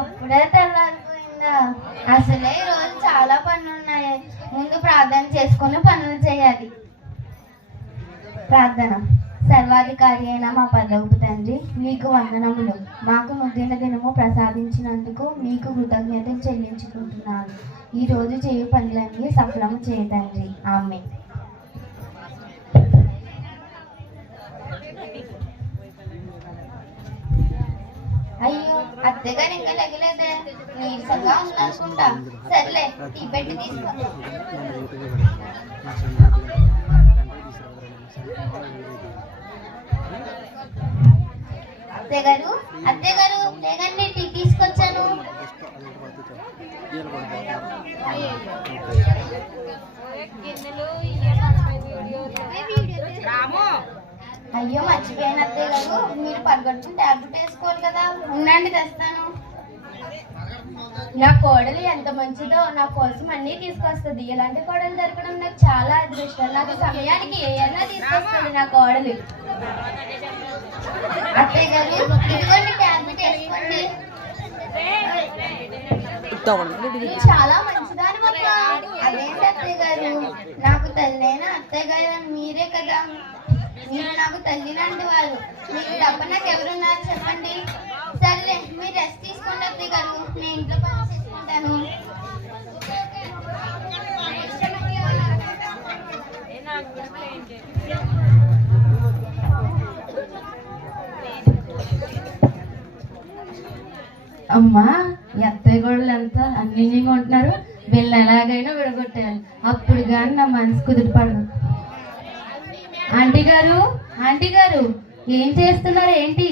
అప్పుడే తెల్లారిపోయిందా? అసలే ఈ రోజు చాలా పనులు ఉన్నాయి. ముందు ప్రార్థన చేసుకుని పనులు చేయాలి. ప్రార్థన. సర్వాధికారి అయిన మా పరలోకపు తండ్రి, మీకు వందనములు. మాకు ముద్దిన దినము ప్రసాదించినందుకు మీకు కృతజ్ఞతలు చెల్లించుకుంటున్నాను. ఈ రోజు చేయు పనులన్నీ సఫలము చేయతండ్రి. ఆమేన్. అయ్యో, అత్తగారు ఇంకా లెగలేదే, నీరసంగా ఉందనుకుంటా. సర్లే, టీ పెట్టి తీసుకో. అత్తగారు, అత్తగారు లేదండి, టీ తీసుకొచ్చాను. అయ్యో, మర్చిపోయాను అత్తయ్య గారు, మీరు పరిగెట్టుకుని టాబ్లెట్ వేసుకోవాలి కదా. ఉండండి, తెస్తాను. నా కోడలు ఎంత మంచిదో, నా కోసం అన్ని తీసుకొస్తుంది. ఇలాంటి కోడలు దొరకడం నాకు చాలా అదృష్టం. నాకు సమయానికి ఏమన్నా తీసుకొస్తుంది నా కోడలు. అత్తయ్య గారు, ఇదిగోండి టాబ్లెట్ వేసుకోండి. నువ్వు చాలా మంచిదాని అక్క. అదేంటి అత్తయ్య గారు, నాకు తల్లైన అత్తయ్య గారు మీరే కదా. మీరు నాకు తల్లి లాంటి వారు. మీకు తప్ప నాకు ఎవరున్నారు చెప్పండి. సర్లే, మీరు రెస్ట్ తీసుకోండి అత్తయ్య గారు, నేను ఇంట్లో పని చేసుకుంటాను. అమ్మా, ఈ అత్తయ్య గోడలు ఎంత అన్యోన్యంగా ఉంటున్నారు. వీళ్ళని ఎలాగైనా విడగొట్టాలి, అప్పుడు కానీ నా మనసు కుదిరిపడదు. ఆంటీ గారు, ఆంటీ గారు, ఏం చేస్తున్నారు ఏంటి?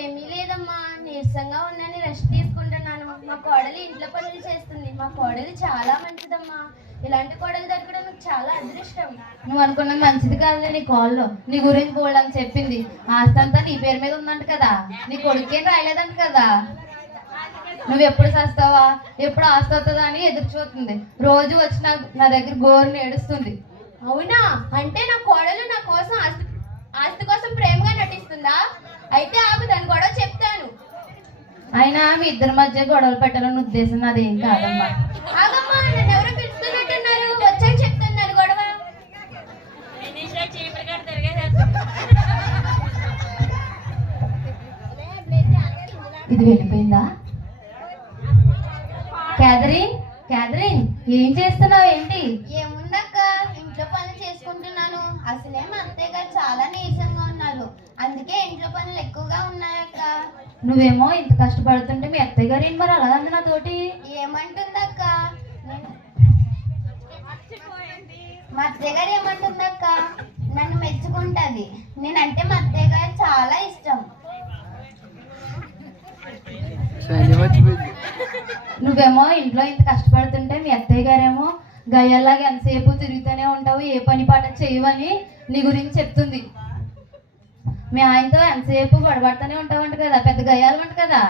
ఏమీ లేదమ్మా, నీరసంగా ఉన్నాను, రెస్ట్ తీసుకుంటున్నాను. మా కోడలు ఇంట్లో పనులు చేస్తుంది. మా కోడలు చాలా మంచిదమ్మా. ఇలాంటి కోడలు దొరకడం నాకు చాలా అదృష్టం. నువ్వు అనుకున్నది మంచిది కాదులే. నీ కాల్లో నీ గురించి పోవడం చెప్పింది. ఆస్తంతా నీ పేరు మీద ఉందంట కదా. నీ కొడుకేం రాయలేదంట కదా. నువ్వు ఎప్పుడు చేస్తావా, ఎప్పుడు ఆస్తి అవుతుందా అని ఎదురు చూస్తుంది. రోజు వచ్చి నా దగ్గర గోరుని ఏడుస్తుంది. అవునా? అంటే నా కోడలు నా కోసం ఆస్తి కోసం ప్రేమగా నటిస్తుందా? అయితే ఆమె దాని గొడవ చెప్తాను. అయినా మీ ఇద్దరి మధ్య గొడవలు పెట్టాలని ఉద్దేశం అదేం కాదమ్మా. ఆగమ్మా, నన్ను ఎవరో పిలుస్తున్నట్టున్నారు. వచ్చాక చెప్తాను గొడవ. ఇది వెళ్ళిపోయిందా? క్యాథరిన్, క్యాథరిన్, ఏం చేస్తున్నావు ఏంటి? ఏముందక్క, ఇంట్లో పనులు చేసుకుంటున్నాను. అసలే మా అత్తయ్య గారు చాలా నీరసంగా ఉన్నారు, అందుకే ఇంట్లో పనులు ఎక్కువగా ఉన్నాయక్క. నువ్వేమో ఇంత కష్టపడుతుంటే మీ అత్తయ్య గారు ఏంటి మరి అలా అంది నాతోటి? ఏమంటుందక్క? మా అత్తయ్య గారు ఏమంటుందక్క? నన్ను మెచ్చుకుంటది. నేనంటే మా అత్తయ్య గారు చాలా ఇష్టం. నువ్వేమో ఇంట్లో ఇంత కష్టపడుతుంటే మీ అత్తయ్య గారేమో గయ్యల్లాగా ఎంతసేపు తిరుగుతూనే ఉంటావు, ఏ పని పాట చేయవని నీ గురించి చెప్తుంది. మీ ఆయనతో ఎంతసేపు గొడవడుతూనే ఉంటావంట కదా, పెద్ద గయ్యాలంట కదా.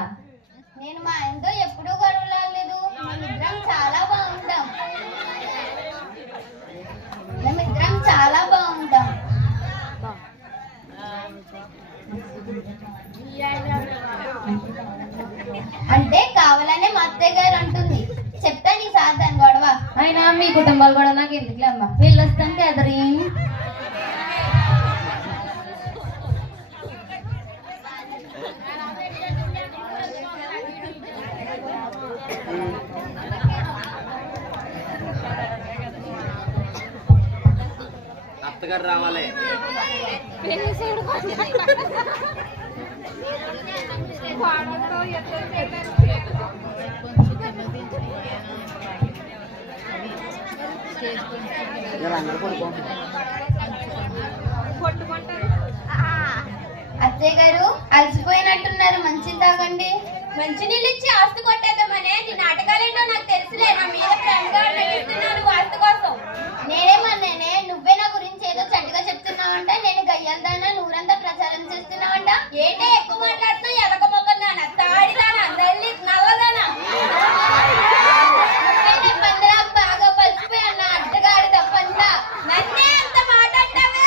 నేను మా ఆయనతో ఎప్పుడూ గొడవలాడలేదు. మేమిద్దరం చాలా బాగుంటాం. మేమిద్దరం చాలా బాగుంటాం. అంటే కావాలనే మా అత్తయ్య గారు అంటుంది. చెప్తాను ఈసారి దాని గొడవ. అయినా మీ కుటుంబాలు కూడా నాకు ఎందుకులే అమ్మా, వెళ్ళొస్తాను క్యాథరిన్. అత్తగారు రావాలి. అత్తయ్య గారు అలసిపోయినట్టున్నారు, మంచి తాగండి. మంచి నీళ్ళు ఇచ్చి ఆస్తి కొట్టేద్దామనే నీ నాటకాలేంటో నాకు తెలుసులే. నా మీద ప్రేమగా నటిస్తున్నాను ఆస్తి కోసం. నేనేమన్నానే? నువ్వే నా గురించి ఏదో చెడ్డగా చెప్తున్నావంట. నేను గయ్యాలదానా నూరంతా ప్రచారం చేస్తున్నావంట. ఏంటే ఎక్కువ మాట్లాడుతూ ఎలక మొక్కదానా, తాడిదానా, నల్లి నల్లదానా? బాగా పలిసిపోయాను, అడ్డగాడి తప్పంతా. నన్నే అంత మాట అంటావా?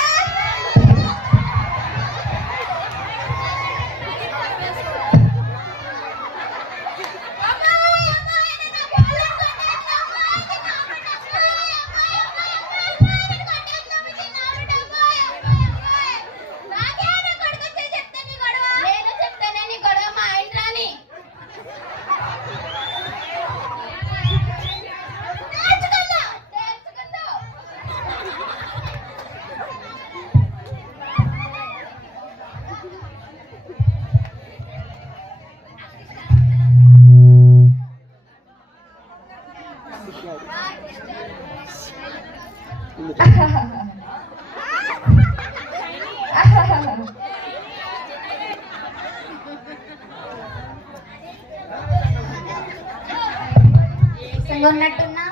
ఉన్నట్టున్నా.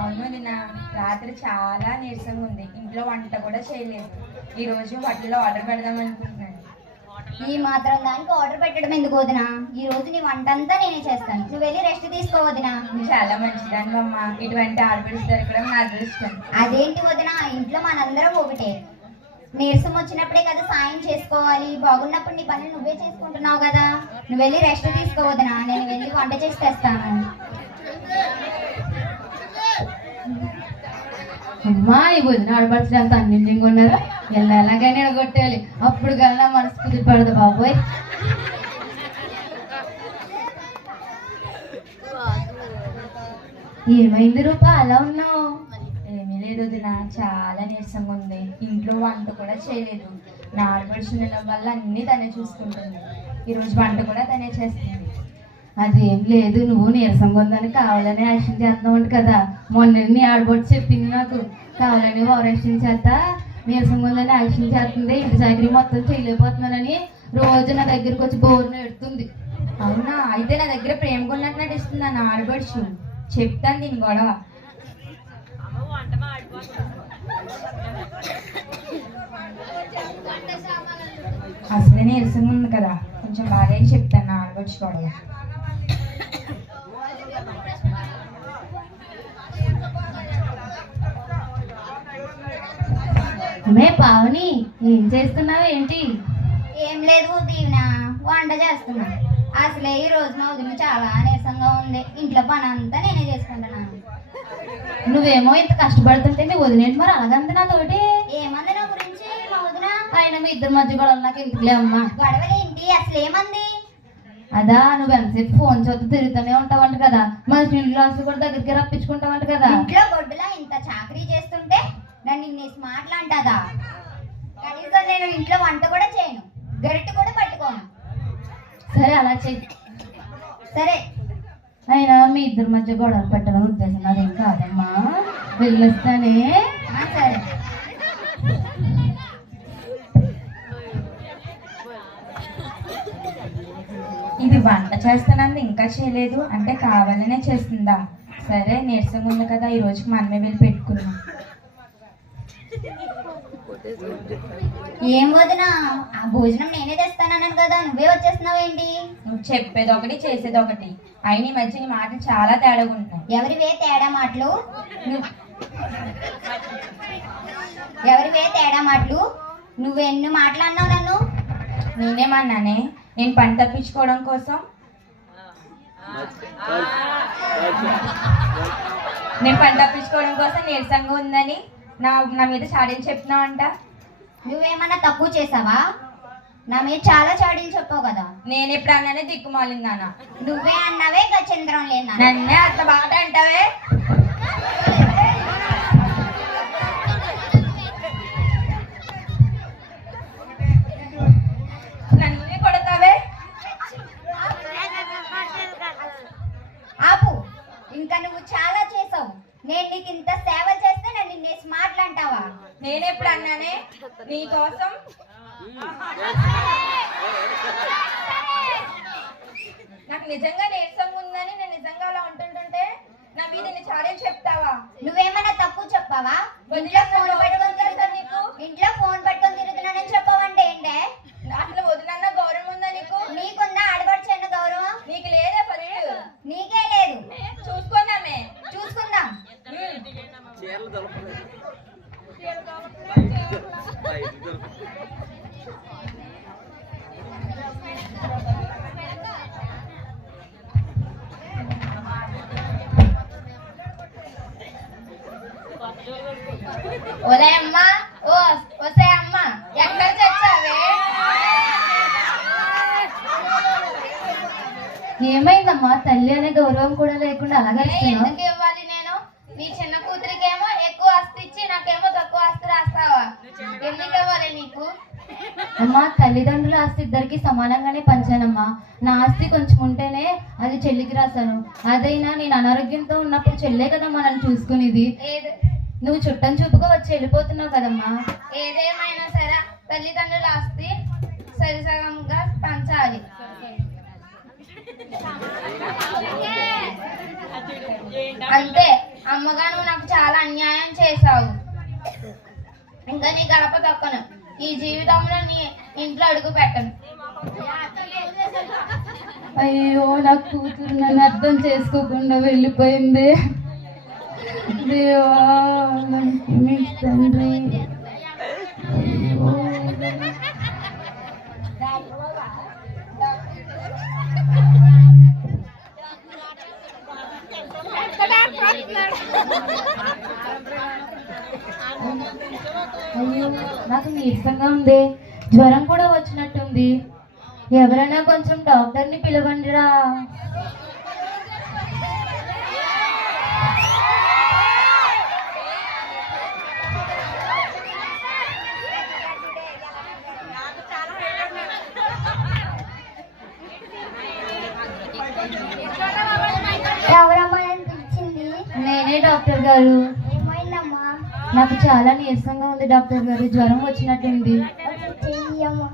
అవును నిన్న రాత్రి చాలా నీరసంగా ఉంది. ఇంట్లో వంట కూడా చేయలేదు. ఈ రోజు హోటల్లో ఆర్డర్ పెడదాం అనుకుంటున్నాను. ఈ మాత్రం దానికి ఆర్డర్ పెట్టడం ఎందుకు వదినా? ఈ రోజు నీ వంట అంతా నేనే చేస్తాను. నువ్వు వెళ్ళి రెస్ట్ తీసుకో వదినా. నువ్వు చాలా మంచిదాన్ని అమ్మ. ఇటువంటి ఆడపిడిచి దొరకడం నా అదృష్టం. అదేంటి వదినా, ఇంట్లో మనందరం ఒకటే. నీరసం వచ్చినప్పుడే కదా సాయం చేసుకోవాలి. బాగున్నప్పుడు నీ పని నువ్వే చేసుకుంటున్నావు కదా. నువ్వు వెళ్ళి రెస్ట్ తీసుకో వదినా. నేను వెళ్ళి వంట చేసి తెస్తాను. అమ్మా ఈ వదిన ఆడపడుచులు అంత అన్నింటిగా ఉన్నారు. ఎలాగైనా ఎడగొట్టేయాలి. అప్పుడు కల్లా మనసు కుదిరిపడదు బాబోయ్. ఏమైంది రూపా అలా ఉన్నావు? ఏమీ లేదు వదిన, చాలా నీరసంగా ఉంది. ఇంట్లో వంట కూడా చేయలేదు. నా ఆడపడుచు ఉండడం వల్ల అన్నీ తనే చూసుకుంటుంది. ఈరోజు వంట కూడా తనే చేస్తుంది. అదేం లేదు, నువ్వు నీరసంగా ఉందని కావాలని యాక్షన్ చేస్తున్నావు కదా. మొన్న నీ ఆడబొట్టు చెప్పింది నాకు. కావాలని ఓవరాక్షన్ చేస్తా నీరసంగా ఉందని యాక్షన్ చేస్తుంది. ఇంటి చాకరీ మొత్తం చేయలేకపోతున్నానని రోజు నా దగ్గరికి వచ్చి బోర్ను ఎడుతుంది. అవునా? అయితే నా దగ్గర ప్రేమగా ఉన్నట్టు నటిస్తుంది నా ఆడపడుచు. చెప్తాను దీని గొడవ. అసలే నీరసంగా ఉంది కదా, కొంచెం బాగా చెప్తాను నా ఆడపడుచు గొడవ. అమ్మే పావని, ఏం చేస్తున్నావు ఏంటి? ఏం లేదు దీవెన, వంట చేస్తున్నా. అసలే ఈ రోజు మా వదిన చాలా నీరసంగా ఉంది. ఇంట్లో పని అంతా నేనే చేసుకుంటున్నాను. నువ్వేమో ఇంత కష్టపడుతుంటే నీ వదిలేంటి మరి అలాగంది నాతోటి? ఏమంది నా గురించి మా వదిన? ఆయన మీ ఇద్దరి మధ్య గొడవ నాకు ఎందుకులే అమ్మా. గొడవలేంటి? అసలు ఏమంది? అదా, నువ్వు ఎంతసేపు ఫోన్ చూస్తూ తిరుగుతూనే ఉంటావంట కదా. మంచి నీళ్ళు గ్లాసులు కూడా దగ్గరికి రప్పించుకుంటావంట కదా. ఇంట్లో గొడ్డులా ఇంత చాకరీ చేస్తుంటే నన్ను ఇన్నేసి మాట్లాంటదా? కనీసం నేను ఇంట్లో వంట కూడా చేయను, గరిటె కూడా పట్టుకోను. సరే అలా చెయ్యి. సరే అయినా మీ ఇద్దరి మధ్య గొడవలు పెట్టడం ఉద్దేశం అదేం కాదమ్మా. వెళ్ళొస్తానే. సరే. ఇది వంట చేస్తానంది ఇంకా చేయలేదు అంటే కావాలనే చేస్తుందా? సరే నీరసంగా ఉంది కదా, ఈ రోజుకి మనమే వెళ్ళి పెట్టుకున్నాం. ఏం వదినా, ఆ భోజనం నేనే తెస్తానన్నాను కదా, నువ్వే వచ్చేస్తున్నావేంటి? నువ్వు చెప్పేది ఒకటి చేసేది ఒకటి. అయిన ఈ మధ్య నీ మాటలు చాలా తేడాగా ఉంటున్నాయి. ఎవరివే తేడా మాటలు? ఎవరివే తేడా మాటలు? నువ్వెన్ని మాట్లాడినావు నన్ను? నేనేమన్నానే? నేను పని తప్పించుకోవడం కోసం నీరసంగా ఉందని నా మీద చాడీలు చెప్తున్నావు అంట. నువ్వేమన్నా తక్కువ చేసావా? నా మీద చాలా చాడీలు చెప్పావు కదా. నేను ఎప్పుడు అన్నానే దిక్కుమాలిందానా? నువ్వే అన్నావే గచంద్రం లేనా? నన్నే అంత బాగా అంటావే. నన్నే కొడతావే. ఆపు, ఇంకా నువ్వు చాలా చేసావు. నేను నీకు ఇంత సేవ చేస్తే నన్ను ఇన్నేసి మాట్లాంటావా? నేనెప్పుడు అన్నానే నీకోసం? నాకు నిజంగా నీరసంగా ఉందని నేను నిజంగా అలా ఉంటుంటే నా మీద చాడీలు చెప్తావా? నువ్వేమన్నా తక్కువ చెప్పావా? ఇంట్లో ఫోన్ పట్టుకొని తిరుగుతున్నానని చెప్పావంటే ఏంటే? అసలు వదినన్న గౌరవం ఉందా నీకు? నీకుందా ఆడపడుచున్న గౌరవం? నీకు లేదా? ఫస్ట్ నీకే లేదు. చూసుకుందామే. చూసుకుందాం. చీరలు దొరకలేదు. ఒరే అమ్మా, ఓసే అమ్మా, ఎక్కడ తెచ్చావే? ఏమైందమ్మా? తల్లి అనే గౌరవం కూడా లేకుండా అలాగే ఎందుకు ఇవ్వాలి నేను? నీ చిన్న కూతురికేమో ఎక్కువ ఆస్తి ఇచ్చి నాకేమో తక్కువ ఆస్తి రాస్తావా? ఎందుకు ఇవ్వాలి నీకు? అమ్మా, తల్లిదండ్రుల ఆస్తి ఇద్దరికి సమానంగానే పంచానమ్మా. నా ఆస్తి కొంచెం ఉంటేనే అది చెల్లికి రాశాను. అదైనా నేను అనారోగ్యంతో ఉన్నప్పుడు చెల్లే కదమ్మా నన్ను చూసుకునేది. నువ్వు చుట్టం చూపుగా వచ్చి వెళ్ళిపోతున్నావు కదమ్మా. ఏదేమైనా సరే తల్లిదండ్రుల ఆస్తి సరిసగంగా పంచాలి. అంతే అమ్మగా నువ్వు నాకు చాలా అన్యాయం చేశావు. ఇంకా నీ గడప తొక్కను. ఈ జీవితంలో నీ ఇంట్లో అడుగు పెట్టను. అయ్యో, నా కూతురు నన్ను అర్థం చేసుకోకుండా వెళ్ళిపోయింది. దేవా, నీ తండ్రి. అయ్యో, నాకు నీరసంగా ఉంది. జ్వరం కూడా వచ్చినట్టుంది. ఎవరైనా కొంచెం డాక్టర్ని పిలవండిరా. ఎవరమ్మా నన్ను పిలిచింది? నేనే డాక్టర్ గారు. ఏమైందమ్మా? నాకు చాలా నీరసంగా ఉంది డాక్టర్ గారు. జ్వరం వచ్చినట్టుంది. చెయ్యమ్మా.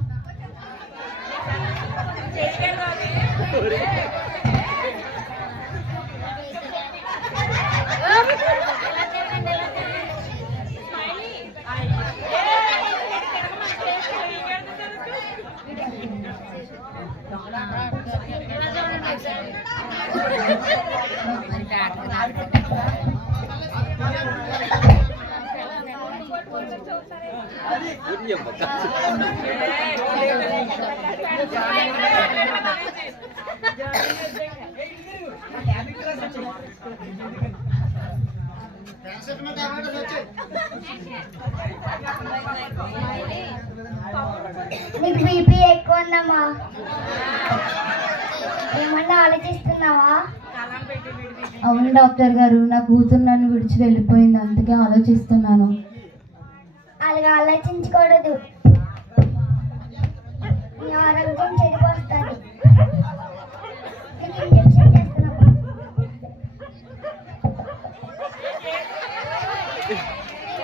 నీకు బీపీ ఎక్కువ ఉందమ్మా. ఏమన్నా ఆలోచిస్తున్నావా? అవును డాక్టర్ గారు, నా కూతురు నన్ను విడిచి వెళ్ళిపోయింది. అందుకే ఆలోచిస్తున్నాను. అలాగా ఆలోచించకూడదు. నీ ఆరోగ్యం చెడిపోతుంది. నీకు ఇంజెక్షన్ చేస్తున్నామా?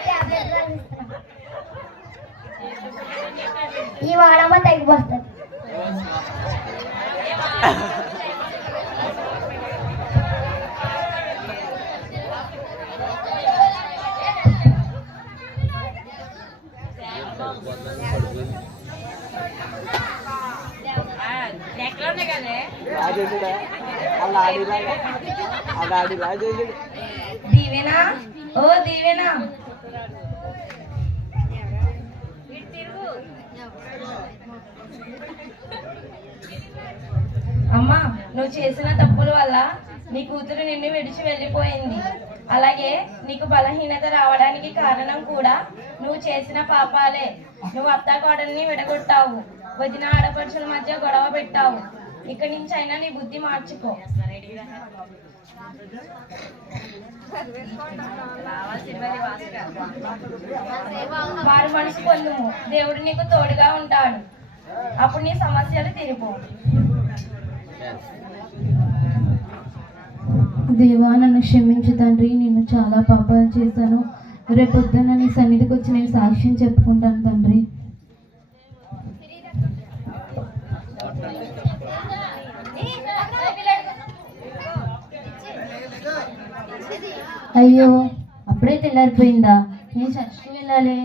టాబ్లెట్ రాసిస్తున్నాం. ఈ వాడమ్మ తగ్గిపోతుంది. దీవెనా, ఓ దీవెనా, అమ్మా, నువ్వు చేసిన తప్పుల వల్ల నీ కూతురు నిన్ను విడిచి వెళ్ళిపోయింది. అలాగే నీకు బలహీనత రావడానికి కారణం కూడా నువ్వు చేసిన పాపాలే. నువ్వు అత్తాకోడల్ని విడగొట్టావు. వదిన ఆడపడుచుల మధ్య గొడవ పెట్టావు. ఇక్కడి నుంచి అయినా నీ బుద్ధి మార్చుకో. వారి మనసు పొందుము. దేవుడు నీకు తోడుగా ఉంటాడు. అప్పుడు నీ సమస్యలు తీరిపో. దేవా, నన్ను క్షమించు తండ్రి. నేను చాలా పాపాలు చేశాను. రేపొద్దున నీ సన్నిధికి వచ్చి నేను సాక్ష్యం చెప్పుకుంటాను తండ్రి. అయ్యో, అప్పుడే తెల్లారిపోయిందా? నేను చర్చికి వెళ్ళాలి.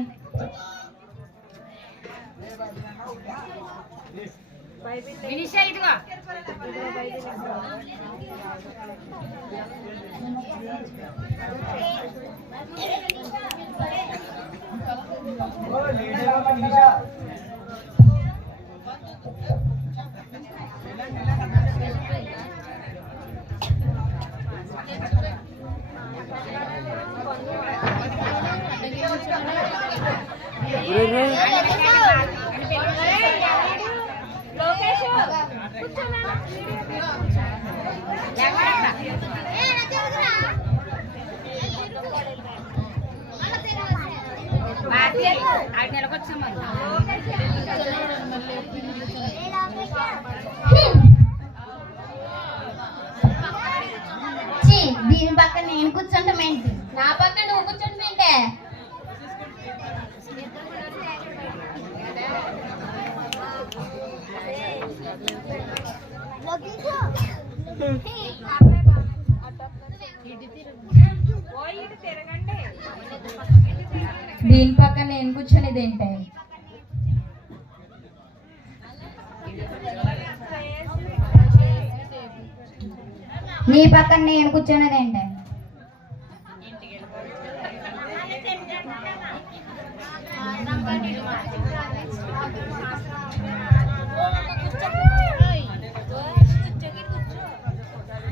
ఛీ, దీని పక్క నేను కూర్చుంటామేంటి? నా పక్క నువ్వు కూర్చుంటామేంటే? దీని పక్కన నేను కూర్చొనేది ఏంటే? నీ పక్కన నేను కూర్చున్నది ఏంటి?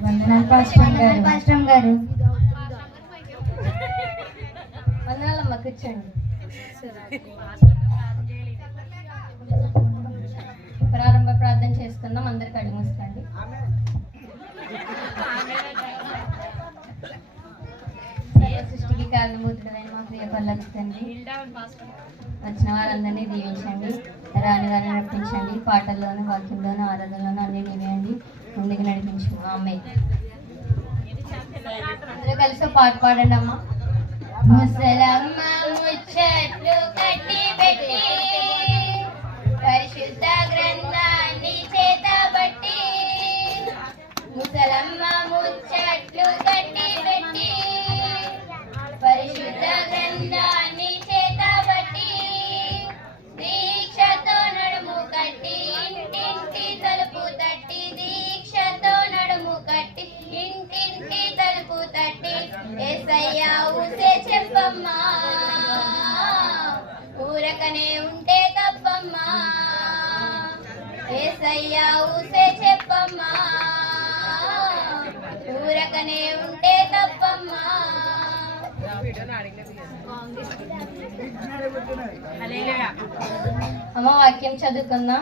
వందనాలు పాస్టర్ గారు. పాస్టర్ గారు, వందనాలమ్మ, కూర్చోండి. ప్రారంభ ప్రార్థన చేసుకుందాం. అందరు కళ్ళు మూసుకోండి. సృష్టికి కారణభూతుడైన మా ప్రియ పల్లవి తండ్రి, వచ్చిన వారందరినీ దీవించండి, రాని వారిని నడిపించండి, పాటల్లోనూ వాక్యంలోనూ ఆరాధనలోనూ అన్ని నీవేయండి, ముందుకు నడిపించు. ఆమేన్. అందరూ కలిసి ఒక పాట పాడండి అమ్మా. ముసలమ్మ ముచ్చట్లు కట్టి పెట్టి పరిశుద్ధ గ్రంథాన్ని చేతబట్టి, ముసలమ్మ ముచ్చట్లు కట్టి పెట్టి పరిశుద్ధ గ్రంథాన్ని చేతబట్టి, దీక్షతో నడుము కట్టి ఇంటింటి తలుపు తట్టి, దీక్షతో నడుము కట్టి ఇంటింటి తలుపు తట్టి, యేసయ్యా ఊసే చెప్పమ్మా, ఊరకనే ఉంటే తప్పమ్మా, యేసయ్యా ఊసే చెప్పమ్మా, ఊరకనే ఉంటే తప్పమ్మా. అమ్మ వాక్యం చదువుకుందాం.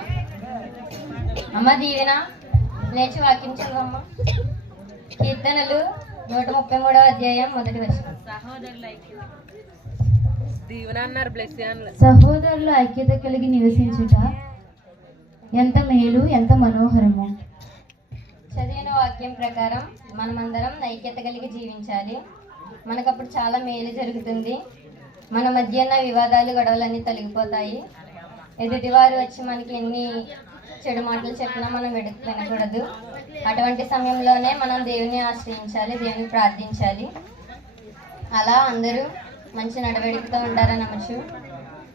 అమ్మ దీవెన లేచి వాక్యం చదువమ్మ. కీర్తనలు 133వ అధ్యాయం 1వ వచనం. సహోదరుల ఐక్యత కలిగి నివసించుట ఎంత మేలు, ఎంత మనోహరము. చదివిన వాక్యం ప్రకారం మనమందరం ఐక్యత కలిగి జీవించాలి. మనకప్పుడు చాలా మేలు జరుగుతుంది. మన మధ్య ఉన్న వివాదాలు, గొడవలన్నీ తొలగిపోతాయి. ఎదుటివారు వచ్చి మనకి ఎన్ని చెడు మాటలు చెప్పినా మనం వినకూడదు. అటువంటి సమయంలోనే మనం దేవుని ఆశ్రయించాలి, దేవుని ప్రార్థించాలి. అలా అందరూ మంచి నడవడికతో ఉంటారని నమ్మచ్చు.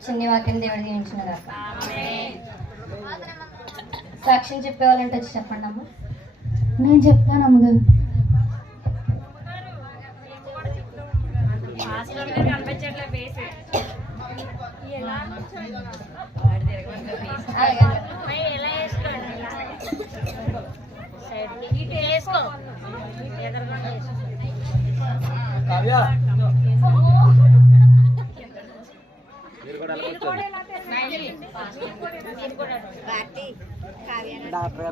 చిన్ని వాక్యం దేవుడు దీవించిన గాక. సాక్ష్యం చెప్పేవాళ్ళంటే వచ్చి చెప్పండి అమ్మ. నేను చెప్తాను అమ్మగారు.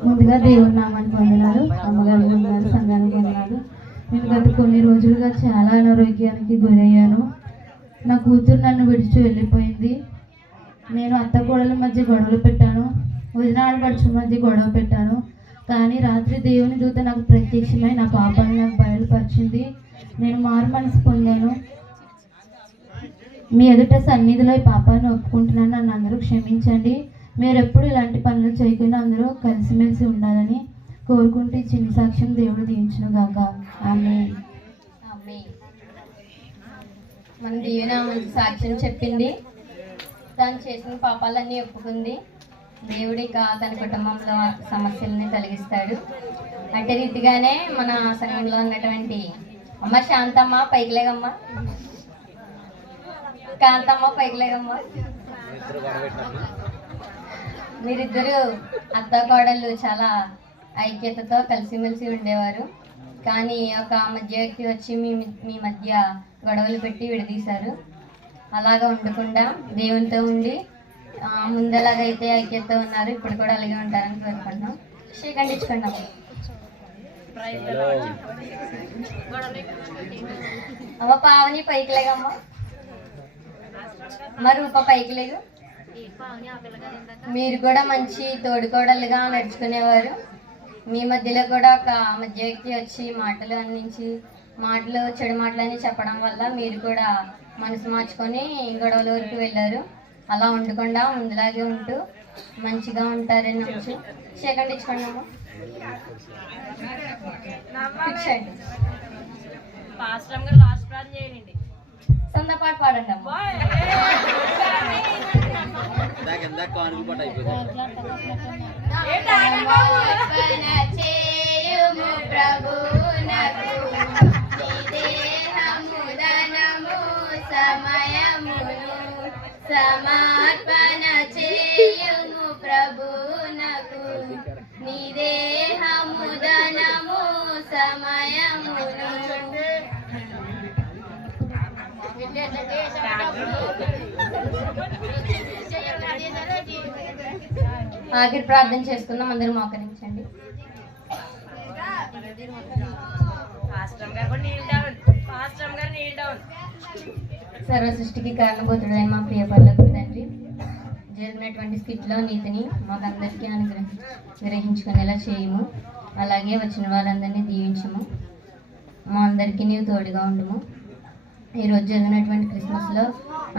ముందుగా దేవుని నామానికి వందనాలు, అమ్మగారికి వందనాలు, సంఘానికి వందనాలు. నేను గత కొన్ని రోజులుగా చాలా అనారోగ్యానికి గురయ్యాను. నా కూతురు నన్ను విడిచి వెళ్ళిపోయింది. నేను అత్త కోడల మధ్య గొడవలు పెట్టాను, వదిన ఆడపడుచు మధ్య గొడవ పెట్టాను. కానీ రాత్రి దేవుని దూత నాకు ప్రత్యక్షమై నా పాపాన్ని నాకు బయలుపరిచింది. నేను మారు మనసు పొందాను. మీ ఎదుట సన్నిధిలో ఈ పాపాన్ని ఒప్పుకుంటున్నాను. నన్ను అందరూ క్షమించండి. మీరు ఎప్పుడు ఇలాంటి పనులు చేయకుండా అందరూ కలిసిమెలిసి ఉండాలని కోరుకుంటూ ఈ చిన్న సాక్ష్యం దేవుడు దీవించును గాక. ఆమేన్. మన దీవెన మంచి సాక్ష్యం చెప్పింది. తను చేసిన పాపాలన్నీ ఒప్పుకుంది. దేవుడు ఇక తన కుటుంబంలో సమస్యలని తొలగిస్తాడు. అంటే రీతిగానే మన సంఘంలో ఉన్నటువంటి అమ్మ శాంతమ్మ పైకిలేగమ్మ, కాంతమ్మ పైకిలేగమ్మ, మీరిద్దరు అత్త కోడళ్ళు చాలా ఐక్యతతో కలిసిమెలిసి ఉండేవారు. కానీ ఒక మధ్య వ్యక్తి వచ్చి మీ మధ్య గొడవలు పెట్టి విడదీశారు. అలాగా ఉండకుండా దేవునితో ఉండి ముందలాగైతే ఐక్యతతో ఉన్నారు, ఇప్పుడు కూడా అలాగే ఉంటారని కోరుకుంటున్నాం. శ్రీఖండించుకున్నాం. అమ్మ పావని పైకిలేగమ్మ. మరి ఇంకో పైకి లేదు. మీరు కూడా మంచి తోడుకోడలుగా నడుచుకునేవారు. మీ మధ్యలో కూడా ఒక మధ్య వ్యక్తి వచ్చి మాటలు అందించి చెడు మాటలని చెప్పడం వల్ల మీరు కూడా మనసు మార్చుకొని గొడవల వరకు వెళ్ళారు. అలా ఉండకుండా ముందులాగే ఉంటూ మంచిగా ఉంటారని నమ్ముచు సెకండ్ ఇచ్చుకున్నాము. సొంత పాట పాడండి అమ్మ. చేయుము ప్రభునకు నిదేహముదనము సమయమును సమర్పణ చేయుము ప్రభునకు నిదేహముదనము సమయమును. ఆఖరి ప్రార్థన చేసుకుందాం. అందరూ మోకరించండి. సర్వ సృష్టికి కారణభూతుడైన మా ప్రియ పర్లకు తండ్రి, జరిగినటువంటి స్కిట్లో నీతిని మాకందరికీ గ్రహించుకునేలా చేయము. అలాగే వచ్చిన వారందరినీ దీవించము. మా అందరికీ నీవు తోడుగా ఉండము. ఈరోజు జరిగినటువంటి క్రిస్మస్లో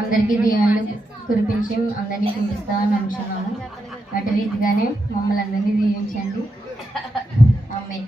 అందరికీ దీవెనలు కురిపించి అందరినీ చూపిస్తామని నమ్ముచున్నాము. అటు రీతిగానే మమ్మల్ని అందరినీ దీవించండి. ఆమేన్.